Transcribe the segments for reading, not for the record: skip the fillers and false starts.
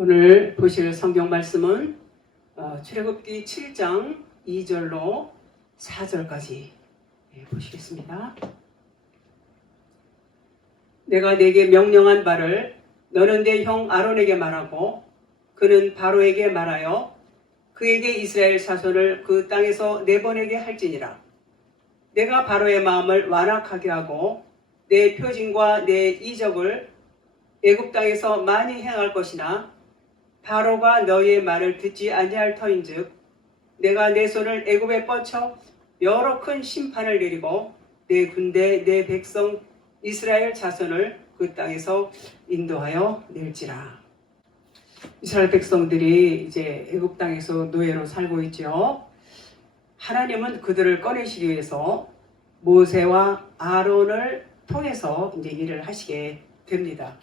오늘 보실 성경 말씀은 출애굽기 7장 2절로 4절까지 보시겠습니다. 내가 네게 명령한 바를 너는 네 형 아론에게 말하고 그는 바로에게 말하여 그에게 이스라엘 자손을 그 땅에서 내보내게 할지니라. 내가 바로의 마음을 완악하게 하고 내 표징과 내 이적을 애굽 땅에서 많이 행할 것이나 바로가 너희의 말을 듣지 아니할 터인즉 내가 내 손을 애굽에 뻗쳐 여러 큰 심판을 내리고 내 군대 내 백성 이스라엘 자손을 그 땅에서 인도하여 낼지라. 이스라엘 백성들이 이제 애굽 땅에서 노예로 살고 있죠. 하나님은 그들을 꺼내시기 위해서 모세와 아론을 통해서 이제 일을 하시게 됩니다.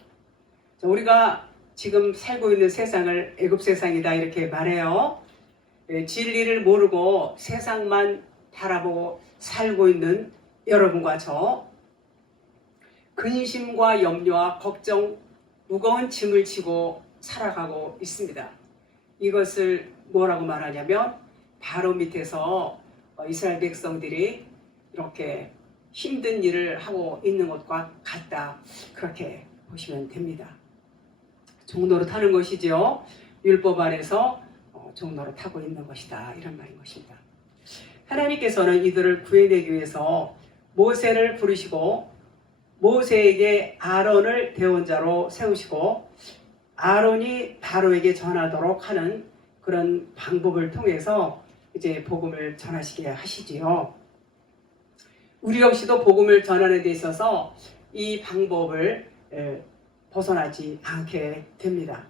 우리가 지금 살고 있는 세상을 애굽 세상이다 이렇게 말해요. 진리를 모르고 세상만 바라보고 살고 있는 여러분과 저, 근심과 염려와 걱정, 무거운 짐을 지고 살아가고 있습니다. 이것을 뭐라고 말하냐면 바로 밑에서 이스라엘 백성들이 이렇게 힘든 일을 하고 있는 것과 같다. 그렇게 보시면 됩니다. 종로로 타는 것이죠. 율법 아래서 종로로 타고 있는 것이다. 이런 말인 것입니다. 하나님께서는 이들을 구해내기 위해서 모세를 부르시고 모세에게 아론을 대원자로 세우시고 아론이 바로에게 전하도록 하는 그런 방법을 통해서 이제 복음을 전하시게 하시지요. 우리 역시도 복음을 전하는 데 있어서 이 방법을 벗어나지 않게 됩니다.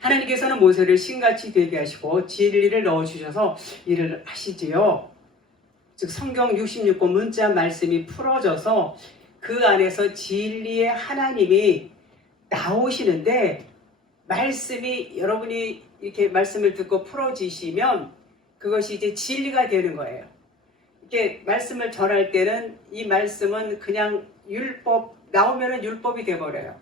하나님께서는 모세를 신같이 되게 하시고 진리를 넣어주셔서 일을 하시지요. 즉 성경 66권 문자 말씀이 풀어져서 그 안에서 진리의 하나님이 나오시는데 말씀이 여러분이 이렇게 말씀을 듣고 풀어지시면 그것이 이제 진리가 되는 거예요. 이렇게 말씀을 전할 때는 이 말씀은 그냥 율법 나오면은 율법이 되어버려요.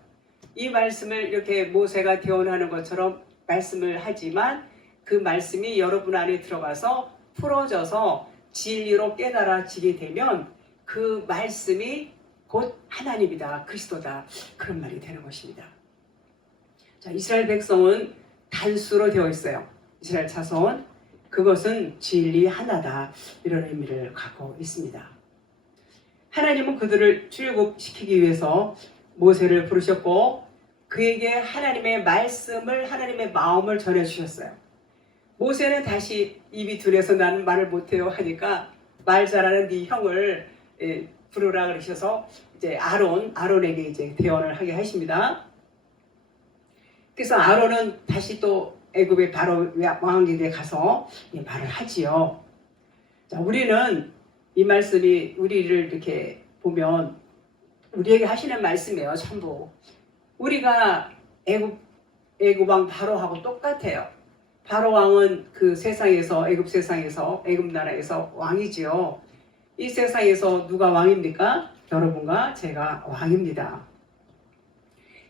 이 말씀을 이렇게 모세가 대언하는 것처럼 말씀을 하지만 그 말씀이 여러분 안에 들어가서 풀어져서 진리로 깨달아지게 되면 그 말씀이 곧 하나님이다, 그리스도다 그런 말이 되는 것입니다. 자, 이스라엘 백성은 단수로 되어 있어요. 이스라엘 자손, 그것은 진리 하나다 이런 의미를 갖고 있습니다. 하나님은 그들을 출애굽시키기 위해서 모세를 부르셨고 그에게 하나님의 말씀을 하나님의 마음을 전해주셨어요. 모세는 다시 입이 둔해서 나는 말을 못해요 하니까 말 잘하는 네 형을 부르라 그러셔서 이제 아론에게 이제 대언을 하게 하십니다. 그래서 아론은 다시 또 애굽의 바로 왕에게 가서 말을 하지요. 자, 우리는 이 말씀이 우리를 이렇게 보면 우리에게 하시는 말씀이에요. 전부. 우리가 애굽 왕 바로하고 똑같아요. 바로 왕은 그 세상에서 애굽 나라에서 왕이지요. 이 세상에서 누가 왕입니까? 여러분과 제가 왕입니다.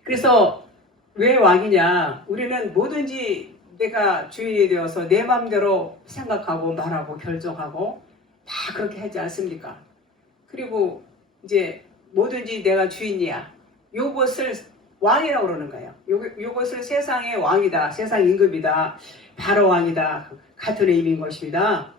그래서 왜 왕이냐? 우리는 뭐든지 내가 주인이 되어서 내 마음대로 생각하고 말하고 결정하고 다 그렇게 하지 않습니까? 그리고 이제 뭐든지 내가 주인이야. 요것을 왕이라고 그러는 거예요. 요것을 세상의 왕이다. 세상 임금이다. 바로 왕이다. 같은 의미인 것입니다.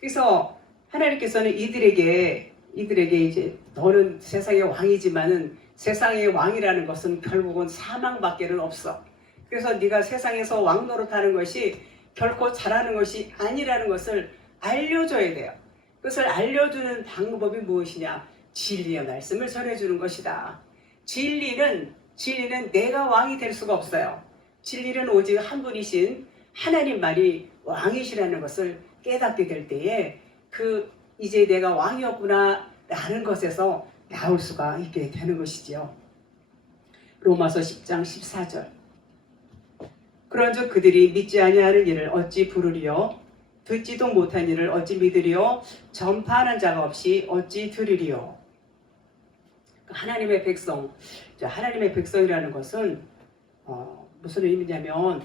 그래서 하나님께서는 이들에게 이제 너는 세상의 왕이지만은 세상의 왕이라는 것은 결국은 사망밖에는 없어. 그래서 네가 세상에서 왕 노릇하는 것이 결코 잘하는 것이 아니라는 것을 알려줘야 돼요. 그것을 알려주는 방법이 무엇이냐? 진리의 말씀을 전해주는 것이다. 진리는 내가 왕이 될 수가 없어요. 진리는 오직 한 분이신 하나님만이 왕이시라는 것을 깨닫게 될 때에 이제 내가 왕이었구나 라는 것에서 나올 수가 있게 되는 것이지요. 로마서 10장 14절. 그런즉 그들이 믿지 아니하는 일을 어찌 부르리요? 듣지도 못한 일을 어찌 믿으리요? 전파하는 자가 없이 어찌 들으리요? 하나님의 백성이라는 것은 무슨 의미냐면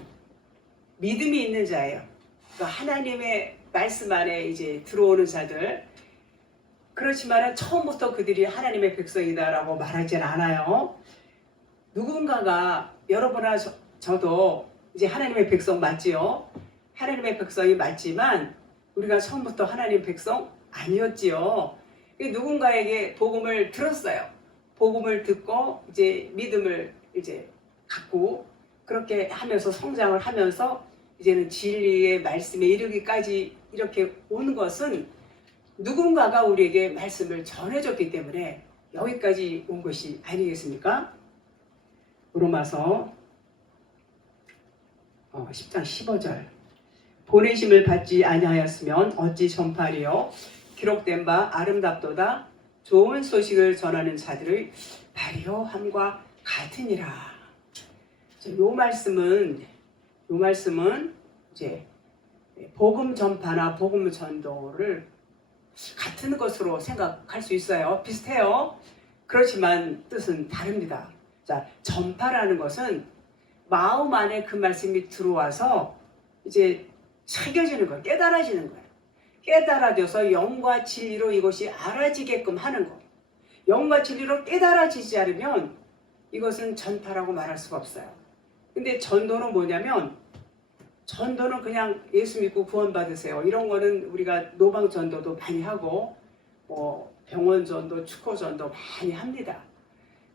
믿음이 있는 자예요. 그러니까 하나님의 말씀 안에 이제 들어오는 자들. 그렇지만 처음부터 그들이 하나님의 백성이다라고 말하진 않아요. 누군가가 여러분이나 저도 이제 하나님의 백성 맞지요. 하나님의 백성이 맞지만 우리가 처음부터 하나님 백성 아니었지요. 누군가에게 복음을 들었어요. 복음을 듣고 이제 믿음을 이제 갖고 그렇게 하면서 성장을 하면서 이제는 진리의 말씀에 이르기까지 이렇게 온 것은 누군가가 우리에게 말씀을 전해줬기 때문에 여기까지 온 것이 아니겠습니까? 로마서 10장 15절 보내심을 받지 아니하였으면 어찌 전파리요 기록된 바 아름답도다 좋은 소식을 전하는 자들의 발효함과 같으니라. 요 말씀은 이제 복음 전파나 복음 전도를 같은 것으로 생각할 수 있어요. 비슷해요. 그렇지만 뜻은 다릅니다. 자, 전파라는 것은 마음 안에 그 말씀이 들어와서 이제 새겨지는 거예요. 깨달아지는 거예요. 깨달아져서 영과 진리로 이것이 알아지게끔 하는 거. 영과 진리로 깨달아지지 않으면 이것은 전파라고 말할 수가 없어요. 근데 전도는 뭐냐면 전도는 그냥 예수 믿고 구원받으세요. 이런 거는 우리가 노방 전도도 많이 하고 병원 전도, 축호 전도 많이 합니다.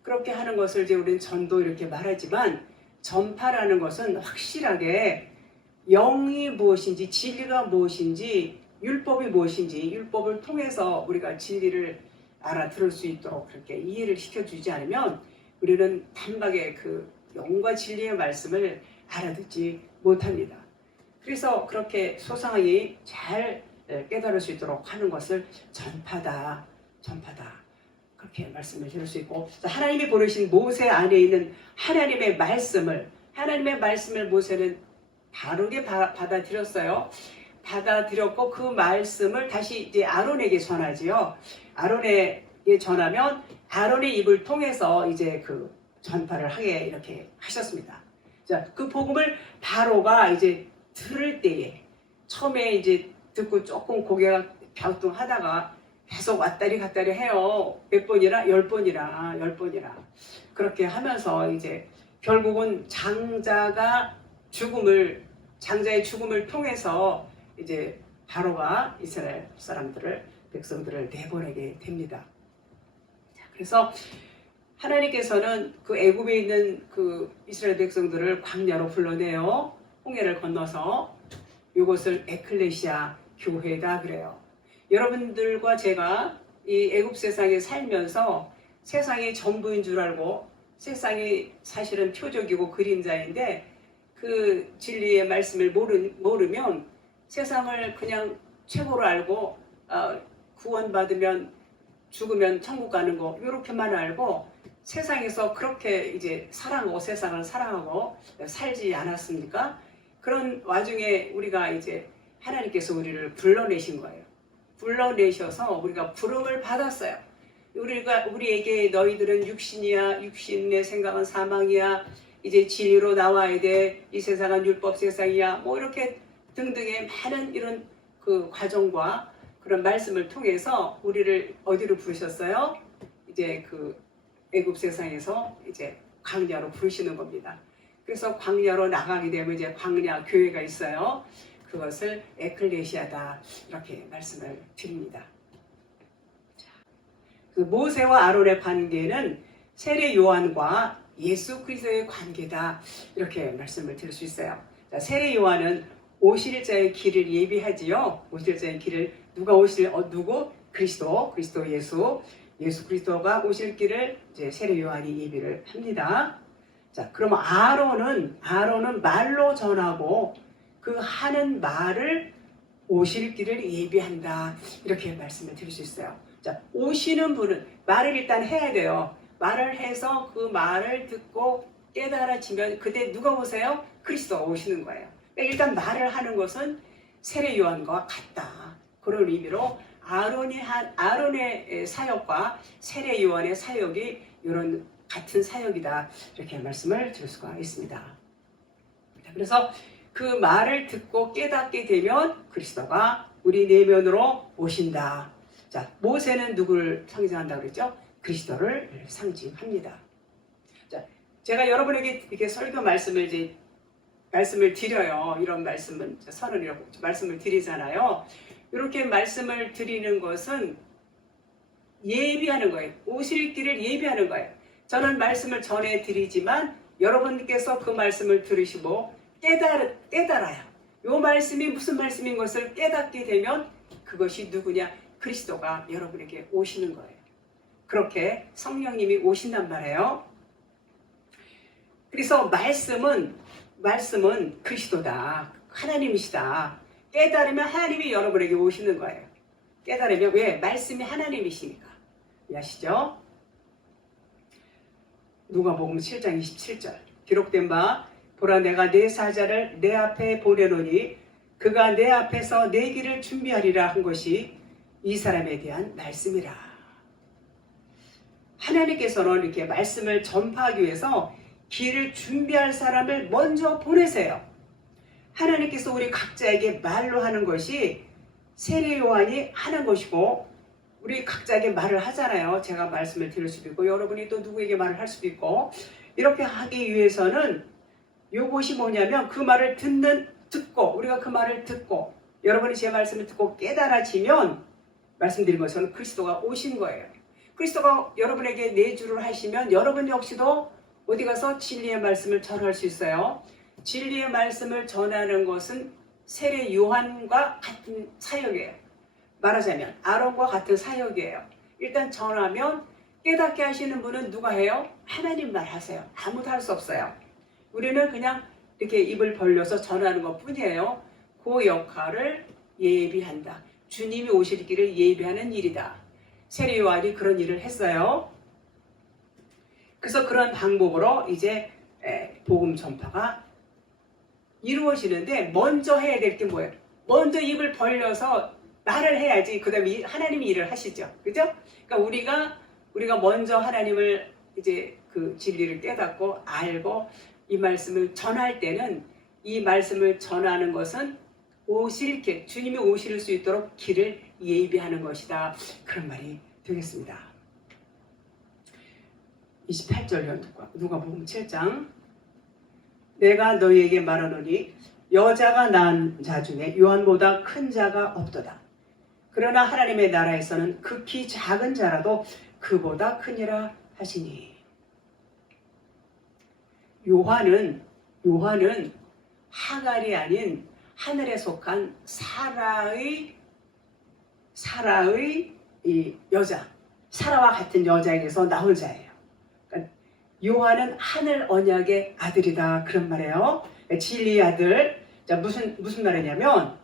그렇게 하는 것을 이제 우리는 전도 이렇게 말하지만 전파라는 것은 확실하게 영이 무엇인지 진리가 무엇인지 율법이 무엇인지 율법을 통해서 우리가 진리를 알아들을 수 있도록 그렇게 이해를 시켜주지 않으면 우리는 단박에 그 영과 진리의 말씀을 알아듣지 못합니다. 그래서 그렇게 소상하게 잘 깨달을 수 있도록 하는 것을 전파다 그렇게 말씀을 드릴 수 있고, 하나님이 보내신 모세 안에 있는 하나님의 말씀을 모세는 바르게 받아들였어요. 받아들였고 그 말씀을 다시 이제 아론에게 전하지요. 아론에게 전하면 아론의 입을 통해서 이제 그 전파를 하게 이렇게 하셨습니다. 자, 그 복음을 바로가 이제 들을 때에 처음에 이제 듣고 조금 고개가 갸우뚱하다가 계속 왔다리 갔다리 해요. 몇 번이라? 10번이라. 그렇게 하면서 이제 결국은 장자의 죽음을 통해서 이제 바로가 이스라엘 백성들을 내보내게 됩니다. 그래서 하나님께서는 그 애굽에 있는 그 이스라엘 백성들을 광야로 불러내요. 홍해를 건너서 이것을 에클레시아 교회다 그래요. 여러분들과 제가 이 애굽 세상에 살면서 세상이 전부인 줄 알고 세상이 사실은 표적이고 그림자인데 그 진리의 말씀을 모르면 세상을 그냥 최고로 알고 구원받으면 죽으면 천국 가는 거 이렇게만 알고 세상에서 그렇게 이제 세상을 사랑하고 살지 않았습니까? 그런 와중에 우리가 이제 하나님께서 우리를 불러내신 거예요. 불러내셔서 우리가 부름을 받았어요. 우리에게 너희들은 육신이야, 육신의 생각은 사망이야, 이제 진리로 나와야 돼, 이 세상은 율법 세상이야, 뭐 이렇게 등등의 많은 이런 그 과정과 그런 말씀을 통해서 우리를 어디로 부르셨어요? 이제 그 애굽 세상에서 이제 광야로 부르시는 겁니다. 그래서 광야로 나가게 되면 이제 광야 교회가 있어요. 그것을 에클레시아다 이렇게 말씀을 드립니다. 그 모세와 아론의 관계는 세례 요한과 예수 그리스도의 관계다 이렇게 말씀을 드릴 수 있어요. 자, 세례 요한은 오실 자의 길을 예비하지요. 오실 자의 길을 누구? 그리스도 예수 그리스도가 오실 길을 이제 세례 요한이 예비를 합니다. 자, 그러면 아론은 말로 전하고 그 하는 말을 오실 길을 예비한다 이렇게 말씀을 드릴 수 있어요. 자, 오시는 분은 말을 일단 해야 돼요. 말을 해서 그 말을 듣고 깨달아지면 그때 누가 오세요? 그리스도가 오시는 거예요. 그러니까 일단 말을 하는 것은 세례 요한과 같다. 그런 의미로 아론의 사역과 세례 요한의 사역이 이런 같은 사역이다. 이렇게 말씀을 드릴 수가 있습니다. 그래서 그 말을 듣고 깨닫게 되면 그리스도가 우리 내면으로 오신다. 자, 모세는 누구를 상징한다고 그랬죠? 그리스도를 상징합니다. 자, 제가 여러분에게 이렇게 설교 말씀을 드려요. 이런 말씀은 서른이라고 말씀을 드리잖아요. 이렇게 말씀을 드리는 것은 예비하는 거예요. 오실 길을 예비하는 거예요. 저는 말씀을 전해드리지만 여러분께서 그 말씀을 들으시고 깨달아요. 이 말씀이 무슨 말씀인 것을 깨닫게 되면 그것이 누구냐? 그리스도가 여러분에게 오시는 거예요. 그렇게 성령님이 오신단 말이에요. 그래서 말씀은 그리스도다. 하나님이시다. 깨달으면 하나님이 여러분에게 오시는 거예요. 깨달으면 왜? 말씀이 하나님이시니까. 이해하시죠? 누가복음 7장 27절 기록된 바 보라 내가 내 사자를 내 앞에 보내노니 그가 내 앞에서 내 길을 준비하리라 한 것이 이 사람에 대한 말씀이라. 하나님께서는 이렇게 말씀을 전파하기 위해서 길을 준비할 사람을 먼저 보내세요. 하나님께서 우리 각자에게 말로 하는 것이 세례 요한이 하는 것이고 우리 각자에게 말을 하잖아요. 제가 말씀을 드릴 수도 있고 여러분이 또 누구에게 말을 할 수도 있고 이렇게 하기 위해서는 요것이 뭐냐면 그 말을 듣고 우리가 그 말을 듣고 여러분이 제 말씀을 듣고 깨달아지면 말씀드린 것처럼 그리스도가 오신 거예요. 그리스도가 여러분에게 내주를 하시면 여러분 역시도 어디 가서 진리의 말씀을 전할 수 있어요. 진리의 말씀을 전하는 것은 세례 요한과 같은 사역이에요. 말하자면 아론과 같은 사역이에요. 일단 전하면 깨닫게 하시는 분은 누가 해요? 하나님만 하세요. 아무도 할 수 없어요. 우리는 그냥 이렇게 입을 벌려서 전하는 것 뿐이에요. 그 역할을 예비한다. 주님이 오실 길을 예비하는 일이다. 세례 요한이 그런 일을 했어요. 그래서 그런 방법으로 이제 복음 전파가 이루어지는데 먼저 해야 될 게 뭐예요? 먼저 입을 벌려서 말을 해야지 그 다음에 하나님이 일을 하시죠. 그죠? 그러니까 우리가 먼저 하나님을 이제 그 진리를 깨닫고 알고 이 말씀을 전할 때는 이 말씀을 전하는 것은 오실 길, 주님이 오실 수 있도록 길을 예비하는 것이다. 그런 말이 되겠습니다. 28절 누가복음 7장 내가 너희에게 말하노니 여자가 낳은 자 중에 요한보다 큰 자가 없도다. 그러나 하나님의 나라에서는 극히 작은 자라도 그보다 크니라 하시니. 요한은 하갈이 아닌 하늘에 속한 사라의 이 여자, 사라와 같은 여자에게서 나온 자예요. 그러니까 요한은 하늘 언약의 아들이다 그런 말이에요. 진리의 아들. 자, 무슨 말이냐면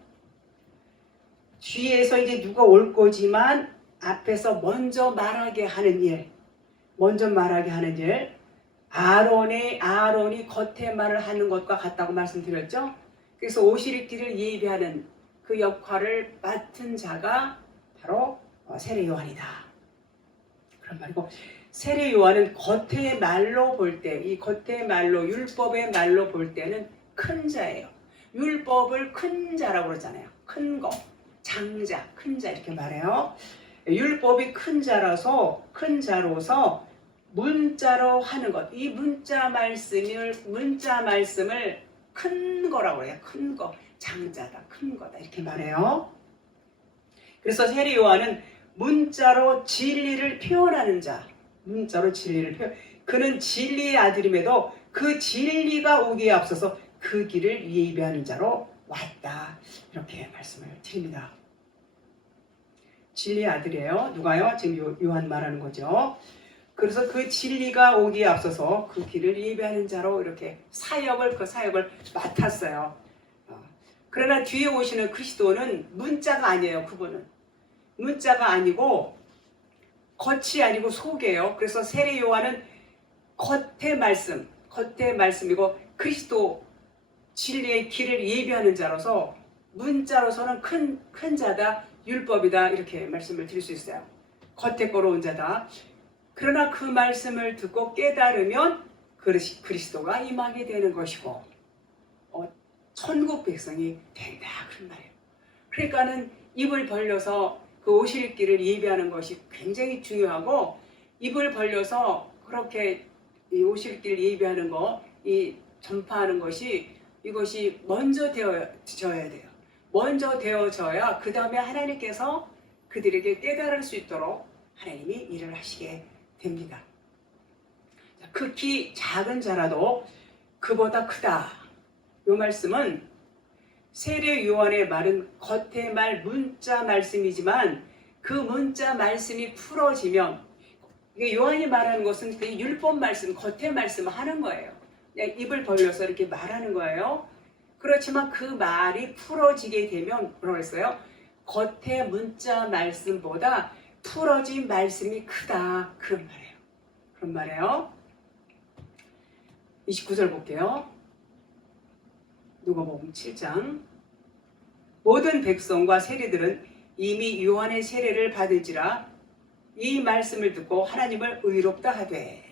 뒤에서 이제 누가 올 거지만 앞에서 먼저 말하게 하는 일. 아론이 겉에 말을 하는 것과 같다고 말씀드렸죠. 그래서 오실 길을 예비하는 그 역할을 맡은 자가 바로 세례 요한이다. 그런 말이고 세례 요한은 겉의 말로 볼 때, 이 겉의 말로 율법의 말로 볼 때는 큰 자예요. 율법을 큰 자라고 그러잖아요. 큰 거, 장자, 큰 자 이렇게 말해요. 율법이 큰 자로서 문자로 하는 것, 이 문자 말씀을 큰 거라고 해요. 큰 거, 장자다, 큰 거다 이렇게 말해요. 그래서 세례 요한은 문자로 진리를 표현하는 자, 그는 진리의 아들임에도 그 진리가 오기에 앞서서 그 길을 예비하는 자로 왔다. 이렇게 말씀을 드립니다. 진리의 아들이에요. 누가요? 지금 요한 말하는 거죠. 그래서 그 진리가 오기에 앞서서 그 길을 예비하는 자로 이렇게 그 사역을 맡았어요. 그러나 뒤에 오시는 그리스도는 문자가 아니에요. 그분은 문자가 아니고 겉이 아니고 속이에요. 그래서 세례 요한은 겉의 말씀이고 그리스도 진리의 길을 예비하는 자로서 문자로서는 큰 자다, 율법이다 이렇게 말씀을 드릴 수 있어요. 겉에 거로 온 자다. 그러나 그 말씀을 듣고 깨달으면 그리스도가 임하게 되는 것이고 천국 백성이 된다 그런 말이에요. 그러니까는 입을 벌려서 그 오실 길을 예비하는 것이 굉장히 중요하고, 입을 벌려서 그렇게 이 오실 길을 예비하는 거, 이 전파하는 것이, 이것이 먼저 되어져야 돼요. 먼저 되어져야 그 다음에 하나님께서 그들에게 깨달을 수 있도록 하나님이 일을 하시게 됩니다. 극히 작은 자라도 그보다 크다. 이 말씀은 세례 요한의 말은 겉의 말 문자 말씀이지만 그 문자 말씀이 풀어지면, 요한이 말하는 것은 그 율법 말씀, 겉의 말씀 하는 거예요. 그냥 입을 벌려서 이렇게 말하는 거예요. 그렇지만 그 말이 풀어지게 되면 뭐라고 했어요? 겉의 문자 말씀보다 풀어진 말씀이 크다 그런 말이에요. 그런 말이에요. 29절 볼게요. 누가복음 7장. 모든 백성과 세리들은 이미 요한의 세례를 받을지라 이 말씀을 듣고 하나님을 의롭다 하되.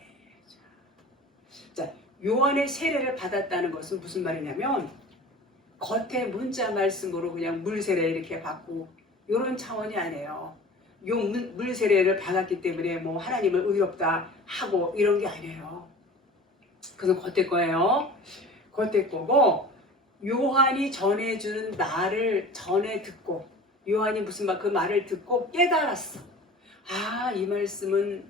자, 요한의 세례를 받았다는 것은 무슨 말이냐면 겉에 문자 말씀으로 그냥 물 세례 이렇게 받고 이런 차원이 아니에요. 요 물 세례를 받았기 때문에 뭐 하나님을 의롭다 하고 이런 게 아니에요. 그건 겉에 거예요. 겉에 거고, 요한이 전해주는 말을 전해 듣고, 요한이 무슨 말, 그 말을 듣고 깨달았어. 아, 이 말씀은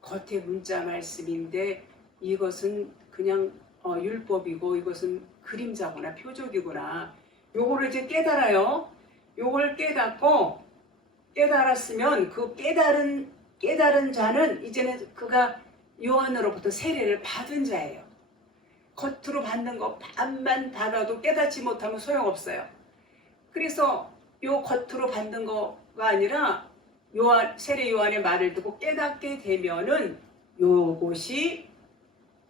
겉에 문자 말씀인데 이것은 그냥 율법이고 이것은 그림자구나, 표적이구나. 요거를 이제 깨달아요. 요걸 깨달았으면 그 깨달은 자는 이제는 그가 요한으로부터 세례를 받은 자예요. 겉으로 받는 거 반만 받아도 깨닫지 못하면 소용없어요. 그래서 요 겉으로 받는 거가 아니라 세례 요한의 말을 듣고 깨닫게 되면은 요것이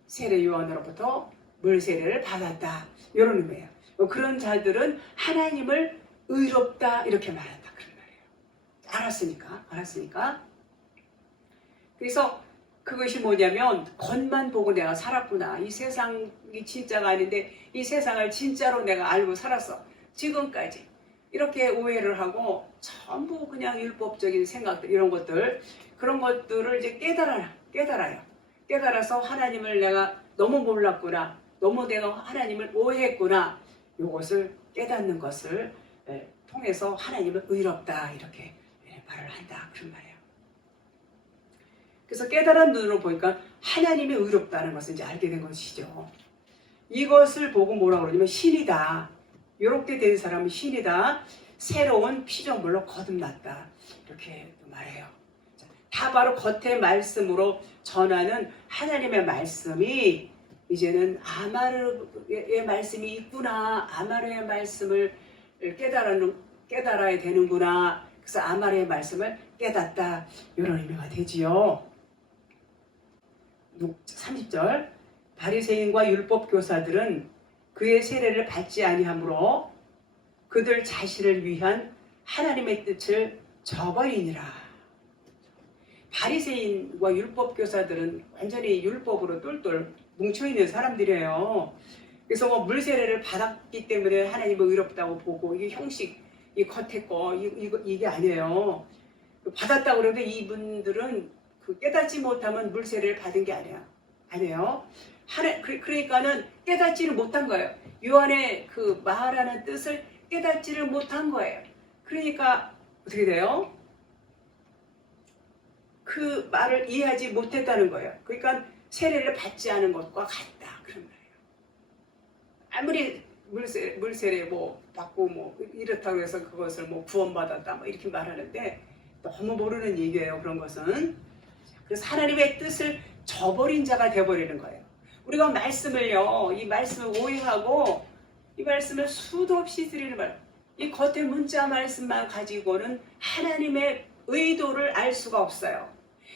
세례 요한으로부터 물 세례를 받았다 이런 의미예요. 그런 자들은 하나님을 의롭다 이렇게 말한다 그런 말이에요. 알았으니까. 그래서 그것이 뭐냐면 겉만 보고 내가 살았구나. 이 세상이 진짜가 아닌데 이 세상을 진짜로 내가 알고 살았어. 지금까지 이렇게 오해를 하고 전부 그냥 율법적인 생각들 이런 것들, 그런 것들을 이제 깨달아요. 깨달아서 하나님을 내가 너무 몰랐구나. 너무 내가 하나님을 오해했구나. 이것을 깨닫는 것을 통해서 하나님을 의롭다 이렇게 말을 한다 그런 말이에요. 그래서 깨달은 눈으로 보니까 하나님이 의롭다는 것을 이제 알게 된 것이죠. 이것을 보고 뭐라고 그러냐면 신이다. 이렇게 된 사람은 신이다. 새로운 피조물로 거듭났다. 이렇게 말해요. 다 바로 겉의 말씀으로 전하는 하나님의 말씀이 이제는 아마르의 말씀이 있구나. 아마르의 말씀을 깨달아야 되는구나. 그래서 아마르의 말씀을 깨닫다. 이런 의미가 되지요. 30절. 바리새인과 율법 교사들은 그의 세례를 받지 아니하므로 그들 자신을 위한 하나님의 뜻을 저버리니라. 바리새인과 율법 교사들은 완전히 율법으로 똘똘 뭉쳐있는 사람들이에요. 그래서 뭐 물 세례를 받았기 때문에 하나님을 의롭다고 보고 이게 형식, 이 겉에 거 이게 아니에요. 받았다고 그러는데 이분들은 그 깨닫지 못하면 물 세례를 받은 게 아니에요. 그러니까는 깨닫지를 못한 거예요. 요한의 그 말하는 뜻을 깨닫지를 못한 거예요. 그러니까 어떻게 돼요? 그 말을 이해하지 못했다는 거예요. 그러니까 세례를 받지 않은 것과 같다 그런 말이에요. 아무리 물세례 뭐 받고 뭐 이렇다고 해서 그것을 뭐 구원받았다 뭐 이렇게 말하는데 너무 모르는 얘기예요. 그런 것은. 그래서 하나님의 뜻을 저버린 자가 되어버리는 거예요. 우리가 말씀을요, 이 말씀을 오해하고 이 말씀을 수도 없이 드리는 말, 이 겉의 문자 말씀만 가지고는 하나님의 의도를 알 수가 없어요.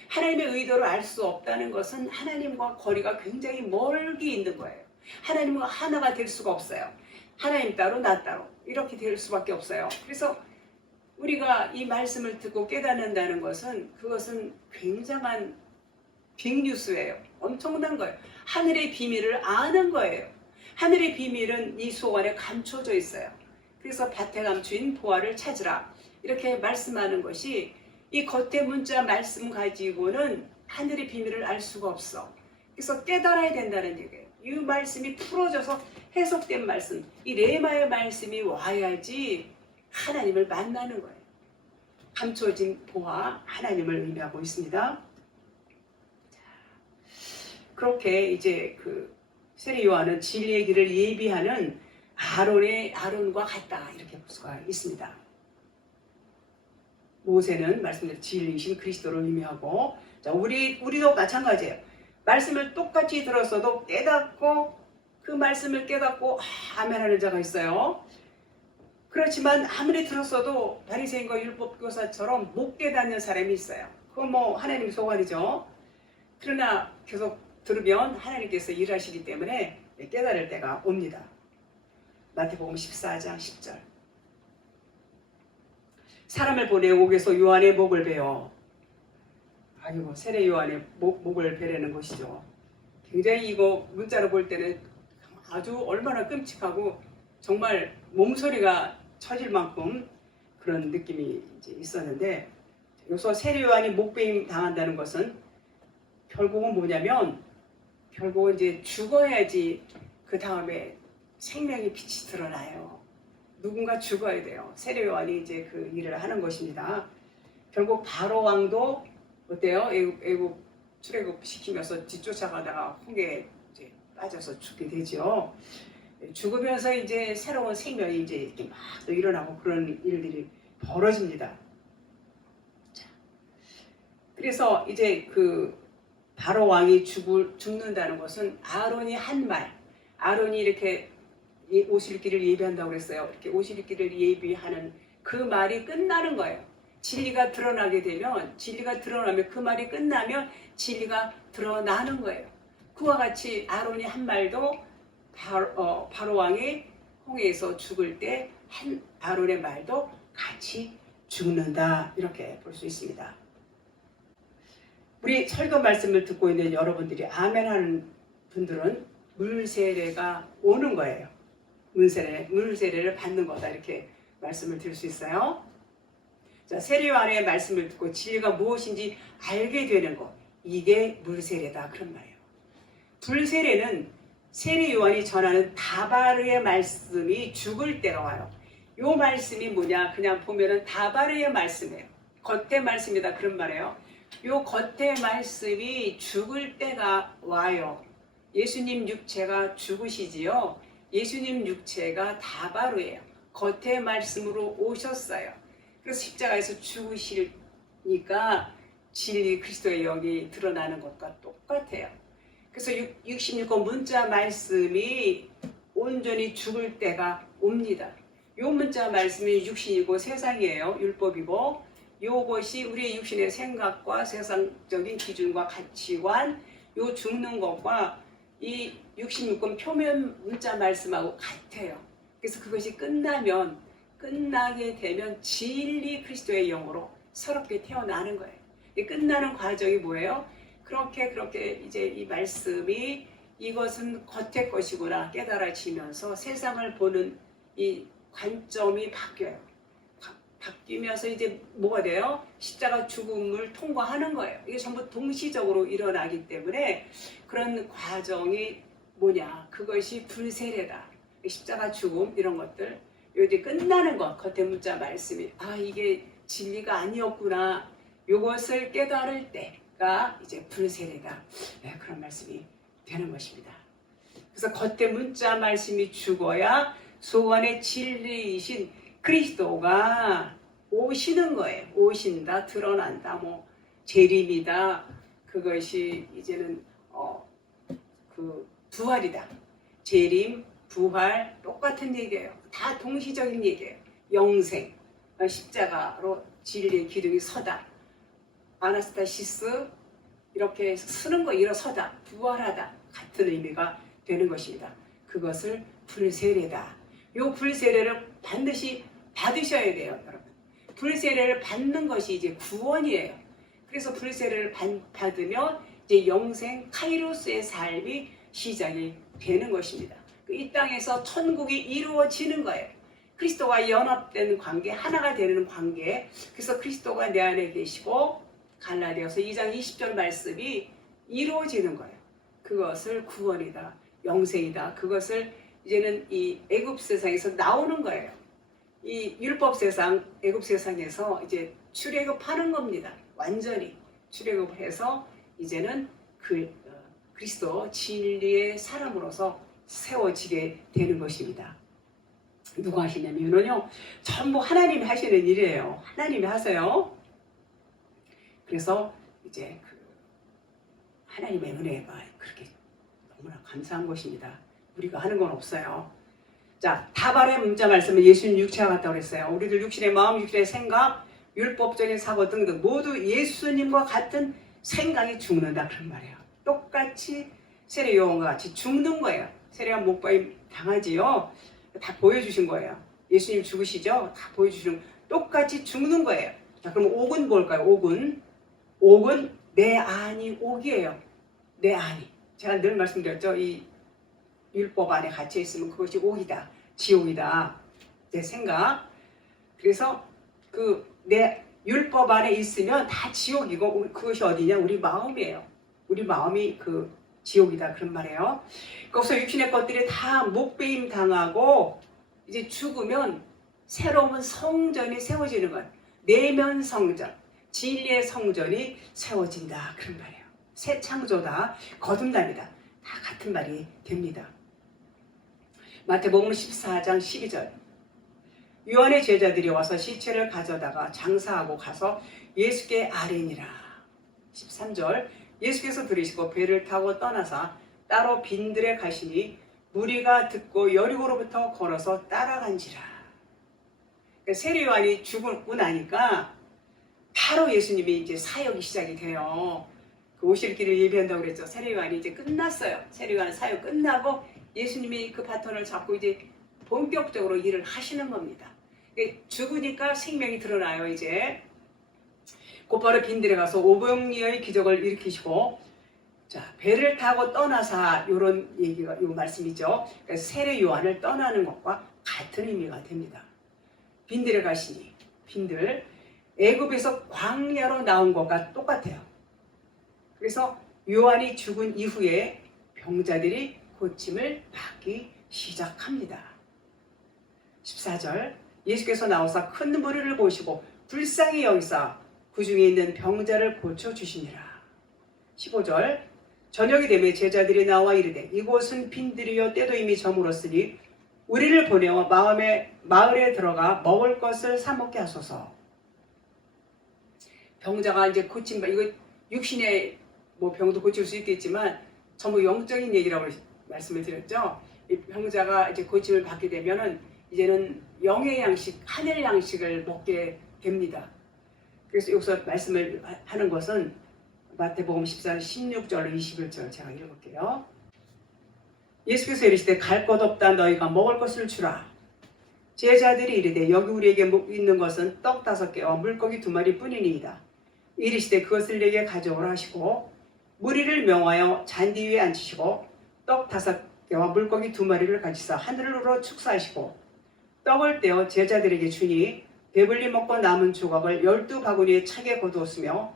하나님의 의도를 알 수 없다는 것은 하나님과 거리가 굉장히 멀게 있는 거예요. 하나님과 하나가 될 수가 없어요. 하나님 따로 나 따로 이렇게 될 수밖에 없어요. 그래서 우리가 이 말씀을 듣고 깨닫는다는 것은 그것은 굉장한 빅뉴스예요. 엄청난 거예요. 하늘의 비밀을 아는 거예요. 하늘의 비밀은 이 속 안에 감춰져 있어요. 그래서 밭에 감추인 보화를 찾으라. 이렇게 말씀하는 것이 이 겉에 문자 말씀 가지고는 하늘의 비밀을 알 수가 없어. 그래서 깨달아야 된다는 얘기예요. 이 말씀이 풀어져서 해석된 말씀, 이 레마의 말씀이 와야지 하나님을 만나는 거예요. 감춰진 보화, 하나님을 의미하고 있습니다. 그렇게 이제 그 세례 요한은 진리의 길을 예비하는 아론과 같다, 이렇게 볼 수가 있습니다. 모세는 말씀대로 진리이신 그리스도를 의미하고, 자, 우리도 마찬가지예요. 말씀을 똑같이 들었어도 깨닫고 그 말씀을 깨닫고 아멘하는 자가 있어요. 그렇지만 아무리 들었어도 바리새인과 율법교사처럼 못 깨닫는 사람이 있어요. 그건 뭐 하나님 소관이죠. 그러나 계속 들으면 하나님께서 일하시기 때문에 깨달을 때가 옵니다. 마태복음 14장 10절. 사람을 보내 옥에서 요한의 목을 베어. 아이고, 세례 요한의 목을 베려는 것이죠. 굉장히 이거 문자로 볼 때는 아주 얼마나 끔찍하고 정말 몸소리가 쳐질 만큼 그런 느낌이 이제 있었는데, 여기서 세례 요한이 목베임 당한다는 것은 결국은 뭐냐면, 결국은 이제 죽어야지 그 다음에 생명의 빛이 드러나요. 누군가 죽어야 돼요. 세례 요한이 이제 그 일을 하는 것입니다. 결국 바로 왕도 어때요? 애국 출애굽 시키면서 뒤쫓아가다가 홍해에 이제 빠져서 죽게 되죠. 죽으면서 이제 새로운 생명이 이제 이렇게 막 또 일어나고 그런 일들이 벌어집니다. 자, 그래서 이제 그 바로 왕이 죽는다는 것은 아론이 한 말, 아론이 이렇게 오실 길을 예비한다고 그랬어요. 이렇게 오실 길을 예비하는 그 말이 끝나는 거예요. 진리가 드러나게 되면, 진리가 드러나면, 그 말이 끝나면 진리가 드러나는 거예요. 그와 같이 아론이 한 말도 바로 왕이 홍해에서 죽을 때 한 아론의 말도 같이 죽는다, 이렇게 볼 수 있습니다. 우리 설교 말씀을 듣고 있는 여러분들이 아멘 하는 분들은 물세례가 오는 거예요. 물세례를 받는 거다, 이렇게 말씀을 드릴 수 있어요. 자, 세례 요한의 말씀을 듣고 진리가 무엇인지 알게 되는 것, 이게 물세례다, 그런 말이에요. 불세례는 세례 요한이 전하는 다바르의 말씀이 죽을 때가 와요. 요 말씀이 뭐냐, 그냥 보면은 다바르의 말씀이에요. 겉의 말씀이다, 그런 말이에요. 요 겉의 말씀이 죽을 때가 와요. 예수님 육체가 죽으시지요. 예수님 육체가 다바르예요. 겉의 말씀으로 오셨어요. 그래서 십자가에서 죽으시니까 진리 그리스도의 영이 드러나는 것과 똑같아요. 그래서 66권 문자 말씀이 온전히 죽을 때가 옵니다. 요 문자 말씀이 육신이고 세상이에요. 율법이고, 요것이 우리의 육신의 생각과 세상적인 기준과 가치관, 요 죽는 것과 이 66권 표면 문자 말씀하고 같아요. 그래서 그것이 끝나게 되면 진리 그리스도의 영으로 새롭게 태어나는 거예요. 끝나는 과정이 뭐예요? 그렇게 이제 이 말씀이 이것은 겉의 것이구나 깨달아지면서 세상을 보는 이 관점이 바뀌어요. 바뀌면서 이제 뭐가 돼요? 십자가 죽음을 통과하는 거예요. 이게 전부 동시적으로 일어나기 때문에 그런 과정이 뭐냐? 그것이 불세례다. 십자가 죽음 이런 것들. 이제 끝나는 것, 겉의 문자 말씀이 이게 진리가 아니었구나. 이것을 깨달을 때가 이제 불세례다. 네, 그런 말씀이 되는 것입니다. 그래서 겉의 문자 말씀이 죽어야 소원의 진리이신 그리스도가 오시는 거예요. 오신다, 드러난다, 뭐 재림이다. 그것이 이제는 그 부활이다. 재림, 부활 똑같은 얘기예요. 다 동시적인 얘기예요. 영생, 십자가로 진리의 기둥이 서다. 아나스타시스 이렇게 쓰는 거 일어서다, 부활하다 같은 의미가 되는 것입니다. 그것을 불세례다. 요 불세례를 반드시 받으셔야 돼요, 여러분. 불세례를 받는 것이 이제 구원이에요. 그래서 불세례를 받으면 이제 영생 카이로스의 삶이 시작이 되는 것입니다. 이 땅에서 천국이 이루어지는 거예요. 그리스도와 연합된 관계, 하나가 되는 관계. 그래서 그리스도가 내 안에 계시고 갈라디아서 2장 20절 말씀이 이루어지는 거예요. 그것을 구원이다, 영생이다. 그것을 이제는 이 애굽 세상에서 나오는 거예요. 이 율법 세상, 애굽 세상에서 이제 출애굽하는 겁니다. 완전히 출애굽을 해서 이제는 그리스도 진리의 사람으로서 세워지게 되는 것입니다. 누가 하시냐면요, 전부 하나님이 하시는 일이에요. 하나님이 하세요. 그래서 이제 하나님의 은혜가 그렇게 너무나 감사한 것입니다. 우리가 하는 건 없어요. 자, 다발의 문자 말씀은 예수님 육체와 같다고 그랬어요. 우리들 육신의 마음, 육신의 생각, 율법적인 사고 등등 모두 예수님과 같은 생각이 죽는다 그런 말이에요. 똑같이 세례 요한과 같이 죽는 거예요. 세례요한 목바임 당하지요. 다 보여주신 거예요. 예수님 죽으시죠? 다 보여주시는 똑같이 죽는 거예요. 자, 그럼 옥은 뭘까요? 옥은 내 안이 옥이에요. 내 안이. 제가 늘 말씀드렸죠. 이 율법 안에 갇혀 있으면 그것이 옥이다. 지옥이다. 내 생각. 그래서 내 율법 안에 있으면 다 지옥이고 그것이 어디냐? 우리 마음이에요. 우리 마음이 지옥이다 그런 말이에요. 거기서 육신의 것들이 다 목배임 당하고 이제 죽으면 새로운 성전이 세워지는 거예요. 내면 성전, 진리의 성전이 세워진다 그런 말이에요. 새 창조다, 거듭납니다. 다 같은 말이 됩니다. 마태복음 14장 12절. 요한의 제자들이 와서 시체를 가져다가 장사하고 가서 예수께 아뢰니라. 13절. 예수께서 들으시고 배를 타고 떠나사 따로 빈들에 가시니 무리가 듣고 여리고로부터 걸어서 따라간지라. 세례 요한이 죽고 나니까 바로 예수님이 이제 사역이 시작이 돼요. 오실 길을 예비한다고 그랬죠. 세례 요한이 이제 끝났어요. 세례 요한 사역 끝나고 예수님이 그 바톤을 잡고 이제 본격적으로 일을 하시는 겁니다. 죽으니까 생명이 드러나요. 이제 곧바로 빈들에 가서 오병이어의 기적을 일으키시고, 자, 배를 타고 떠나사, 요런 얘기가, 요 말씀이죠. 세례 요한을 떠나는 것과 같은 의미가 됩니다. 빈들에 가시니, 빈들, 애굽에서 광야로 나온 것과 똑같아요. 그래서 요한이 죽은 이후에 병자들이 고침을 받기 시작합니다. 14절, 예수께서 나오사 큰 무리를 보시고 불쌍히 여기사 그 중에 있는 병자를 고쳐주시니라. 15절, 저녁이 되매 제자들이 나와 이르되 이곳은 빈들이요 때도 이미 저물었으니 우리를 보내어 마을에 들어가 먹을 것을 사 먹게 하소서. 병자가 이제 이거 육신의 병도 고칠 수 있겠지만 전부 영적인 얘기라고 말씀을 드렸죠. 이 병자가 이제 고침을 받게 되면은 이제는 영의 양식, 하늘 양식을 먹게 됩니다. 그래서 여기서 말씀을 하는 것은 마태복음 14장 16절로 21절 제가 읽어볼게요. 예수께서 이르시되 갈 것 없다 너희가 먹을 것을 주라. 제자들이 이르되 여기 우리에게 있는 것은 떡 5개와 물고기 2마리 뿐이니이다. 이르시되 그것을 내게 가져오라 하시고 무리를 명하여 잔디 위에 앉히시고 떡 5개와 물고기 2마리를 가지사 하늘으로 축사하시고 떡을 떼어 제자들에게 주니 배불리 먹고 남은 조각을 12바구니에 차게 거두었으며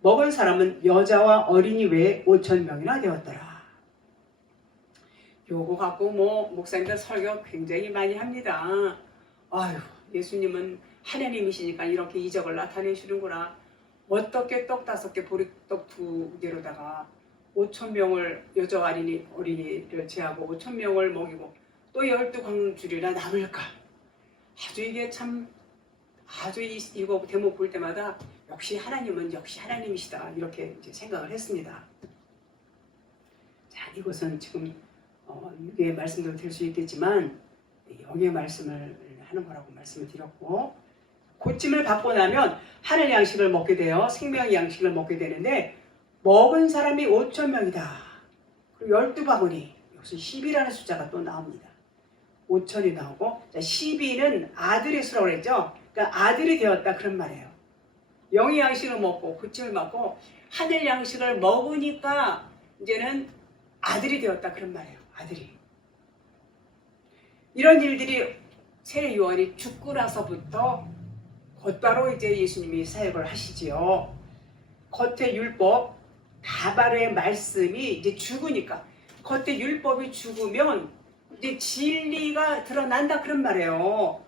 먹은 사람은 여자와 어린이 외에 5,000명이나 되었더라. 요거 갖고 목사님들 설교 굉장히 많이 합니다. 아유, 예수님은 하나님이시니까 이렇게 이적을 나타내시는구나. 어떻게 떡 5개, 보리떡 2개로다가 5,000명을 여자와 어린이를 제하고 5,000명을 먹이고 또 12광줄이나 남을까. 아주 이거 대목 볼 때마다 역시 하나님은 역시 하나님이시다 이렇게 이제 생각을 했습니다. 자, 이것은 지금 육의 말씀도 될 수 있겠지만 영의 말씀을 하는 거라고 말씀을 드렸고, 고침을 받고 나면 하늘 양식을 먹게 돼요. 생명의 양식을 먹게 되는데 먹은 사람이 5,000명이다. 그리고 12바구니, 여기서 10이라는 숫자가 또 나옵니다. 5,000이 나오고, 12는 아들의 수라고 그랬죠. 그러니까 아들이 되었다 그런 말이에요. 영의 양식을 먹고 고침을 받고 하늘 양식을 먹으니까 이제는 아들이 되었다 그런 말이에요. 아들이. 이런 일들이 세례 요한이 죽고 나서부터 곧바로 이제 예수님이 사역을 하시지요. 겉에 율법 다발의 말씀이 이제 죽으니까, 겉에 율법이 죽으면 이제 진리가 드러난다 그런 말이에요.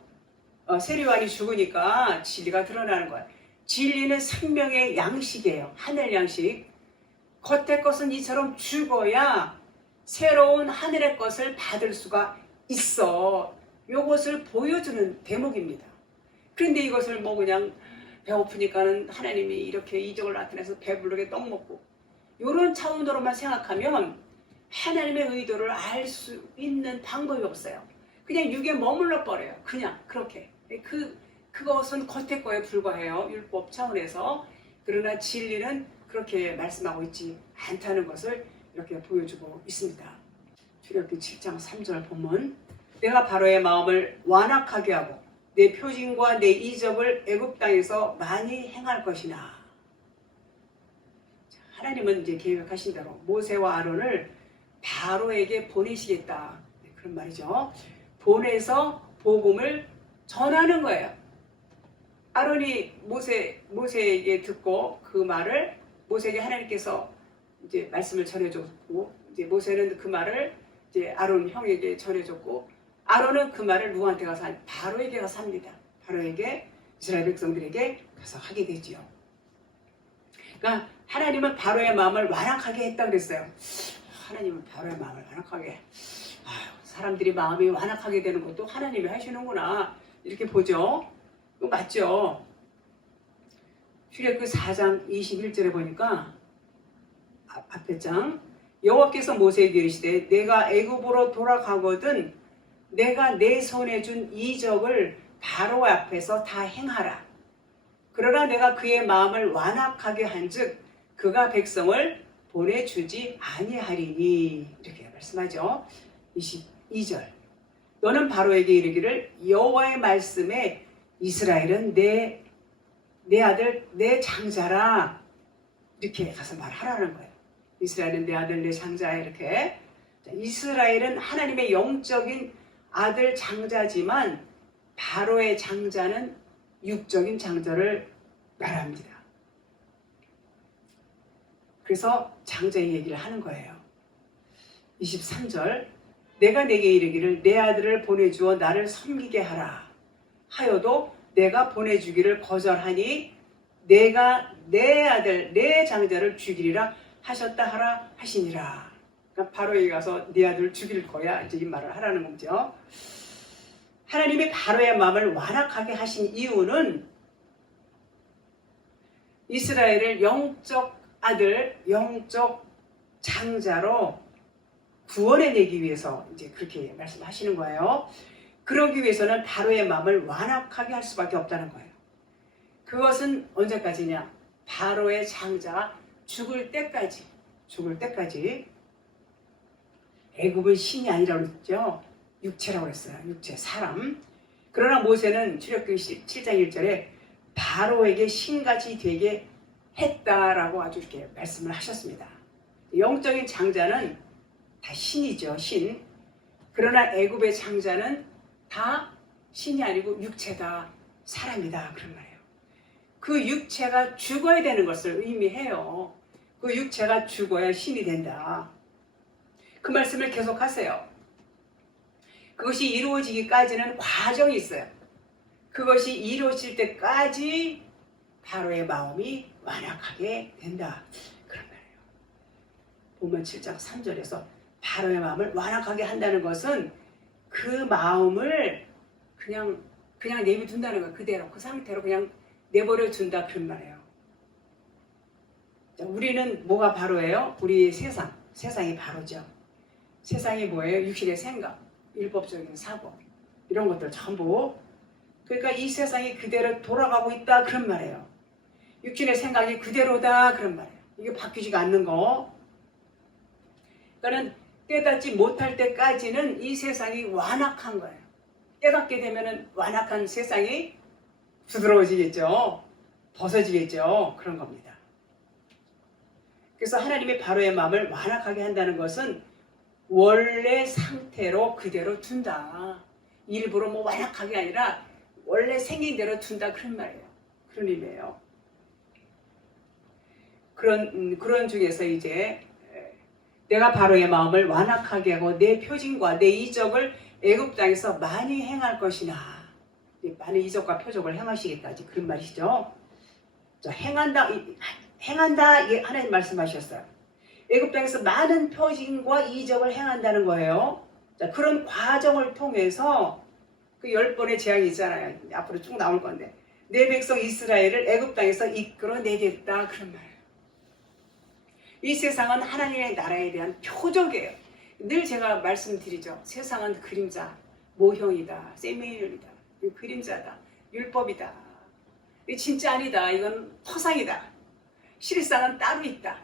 세례 요한이 죽으니까 진리가 드러나는 거예요. 진리는 생명의 양식이에요. 하늘 양식. 겉의 것은 이처럼 죽어야 새로운 하늘의 것을 받을 수가 있어. 이것을 보여주는 대목입니다. 그런데 이것을 뭐 그냥 배고프니까는 하나님이 이렇게 이적을 나타내서 배부르게 떡 먹고 이런 차원으로만 생각하면 하나님의 의도를 알 수 있는 방법이 없어요. 그냥 육에 머물러 버려요. 그냥 그렇게. 그것은 겉의 거에 불과해요. 율법 차원에서. 그러나 진리는 그렇게 말씀하고 있지 않다는 것을 이렇게 보여주고 있습니다. 출애굽기 7장 3절 보면 내가 바로의 마음을 완악하게 하고 내 표징과 내 이적을 애굽 땅에서 많이 행할 것이나. 하나님은 이제 계획하신 대로 모세와 아론을 바로에게 보내시겠다. 그런 말이죠. 보내서 복음을 전하는 거예요. 아론이 모세에게 듣고 그 말을 모세에게 하나님께서 이제 말씀을 전해줬고, 이제 모세는 그 말을 이제 아론 형에게 전해줬고, 아론은 그 말을 누구한테 가서 바로에게 가서 합니다. 바로에게, 이스라엘 백성들에게 가서 하게 되지요. 그러니까 하나님은 바로의 마음을 완악하게 했다 그랬어요. 하나님은 바로의 마음을 완악하게. 사람들이 마음이 완악하게 되는 것도 하나님이 하시는구나 이렇게 보죠. 그거 맞죠? 출애굽기 4장 21절에 보니까 앞에 장 여호와께서 모세에게 이르시되 내가 애굽으로 돌아가거든 내가 내 손에 준 이적을 바로 앞에서 다 행하라. 그러나 내가 그의 마음을 완악하게 한즉 그가 백성을 보내주지 아니하리니. 이렇게 말씀하죠. 22절 너는 바로에게 이르기를 여호와의 말씀에 이스라엘은 내 아들 내 장자라. 이렇게 가서 말하라는 거예요. 이스라엘은 내 아들 내 장자야. 이렇게. 이스라엘은 하나님의 영적인 아들 장자지만 바로의 장자는 육적인 장자를 말합니다. 그래서 장자의 얘기를 하는 거예요. 23절 내가 내게 이르기를 내 아들을 보내주어 나를 섬기게 하라 하여도 내가 보내주기를 거절하니 내가 내 아들 내 장자를 죽이리라 하셨다 하라 하시니라. 그러니까 바로에게 가서 네 아들을 죽일 거야 이제 이 말을 하라는 거죠. 하나님이 바로의 마음을 완악하게 하신 이유는 이스라엘을 영적 아들, 영적 장자로 구원해내기 위해서 이제 그렇게 말씀하시는 거예요. 그러기 위해서는 바로의 마음을 완악하게 할 수밖에 없다는 거예요. 그것은 언제까지냐? 바로의 장자가 죽을 때까지. 애굽은 신이 아니라고 그랬죠. 육체라고 그랬어요. 육체, 사람. 그러나 모세는 출애굽기 7장 1절에 바로에게 신같이 되게 했다라고 아주 이렇게 말씀을 하셨습니다. 영적인 장자는 다 신이죠. 신. 그러나 애굽의 장자는 다 신이 아니고 육체다. 사람이다. 그런 말이에요. 그 육체가 죽어야 되는 것을 의미해요. 그 육체가 죽어야 신이 된다. 그 말씀을 계속하세요. 그것이 이루어지기까지는 과정이 있어요. 그것이 이루어질 때까지 바로의 마음이 완악하게 된다. 그런 말이에요. 본문 7장 3절에서 바로의 마음을 완악하게 한다는 것은 그 마음을 그냥 내비둔다는 거예요. 그대로 그 상태로 그냥 내버려 둔다 그런 말이에요. 자, 우리는 뭐가 바로예요? 우리 세상이 바로죠. 세상이 뭐예요? 육신의 생각, 율법적인 사고 이런 것들 전부. 그러니까 이 세상이 그대로 돌아가고 있다 그런 말이에요. 육신의 생각이 그대로다 그런 말이에요. 이게 바뀌지가 않는 거. 그러니까 깨닫지 못할 때까지는 이 세상이 완악한 거예요. 깨닫게 되면은 완악한 세상이 부드러워지겠죠. 벗어지겠죠. 그런 겁니다. 그래서 하나님이 바로의 마음을 완악하게 한다는 것은 원래 상태로 그대로 둔다. 일부러 뭐 완악하게 아니라 원래 생긴 대로 둔다 그런 말이에요. 그런 의미예요. 그런 중에서 이제 내가 바로의 마음을 완악하게 하고 내 표징과 내 이적을 애굽 땅에서 많이 행할 것이나, 많은 이적과 표적을 행하시기까지 그런 말이시죠. 자, 행한다 하나님 말씀하셨어요. 애굽 땅에서 많은 표징과 이적을 행한다는 거예요. 자, 그런 과정을 통해서 그 10번의 재앙이 있잖아요. 앞으로 쭉 나올 건데 내 백성 이스라엘을 애굽 땅에서 이끌어내겠다 그런 말이에요. 이 세상은 하나님의 나라에 대한 표적이에요. 늘 제가 말씀드리죠. 세상은 그림자, 모형이다, 세미율이다, 그림자다, 율법이다. 진짜 아니다. 이건 허상이다. 실상은 따로 있다.